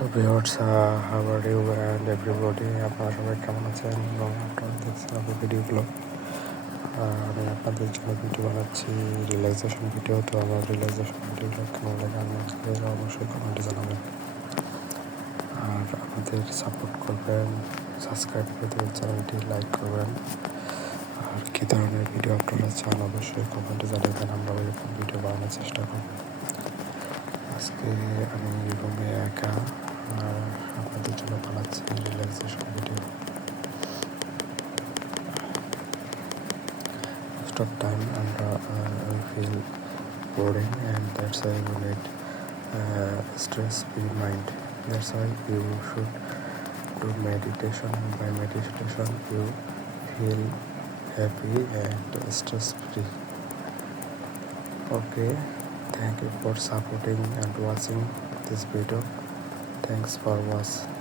তো viewers, how are you and everybody, আপনারা সবাই কেমন আছেন? এবং আপনারা দেখছেন আমার ভিডিওগুলো। আমি আপনাদের জন্য ভিডিও বানাচ্ছি, রিল্যাক্সেশন ভিডিও। তো আমার রিল্যাক্সেশন ভিডিওগুলো কেমন লাগে আমাকে অবশ্যই কমেন্টে জানাবেন। আর আমাদের সাপোর্ট করবেন, সাবস্ক্রাইব করে দেবেন, চ্যানেলটি লাইক করবেন। আর কী ধরনের ভিডিও আপনারা চান অবশ্যই কমেন্টে জানাবেন, আমরা ওইরকম ভিডিও বানানোর চেষ্টা করব। আজকে আমি রুমে একা, আর আপনাদের জন্য বানাচ্ছি relaxation video. Most of time I feel boring, and that's why you need stress-free mind. That's why you should do meditation. By meditation you feel happy and stress-free. Okay, thank you for supporting and watching this video. Thanks for watching.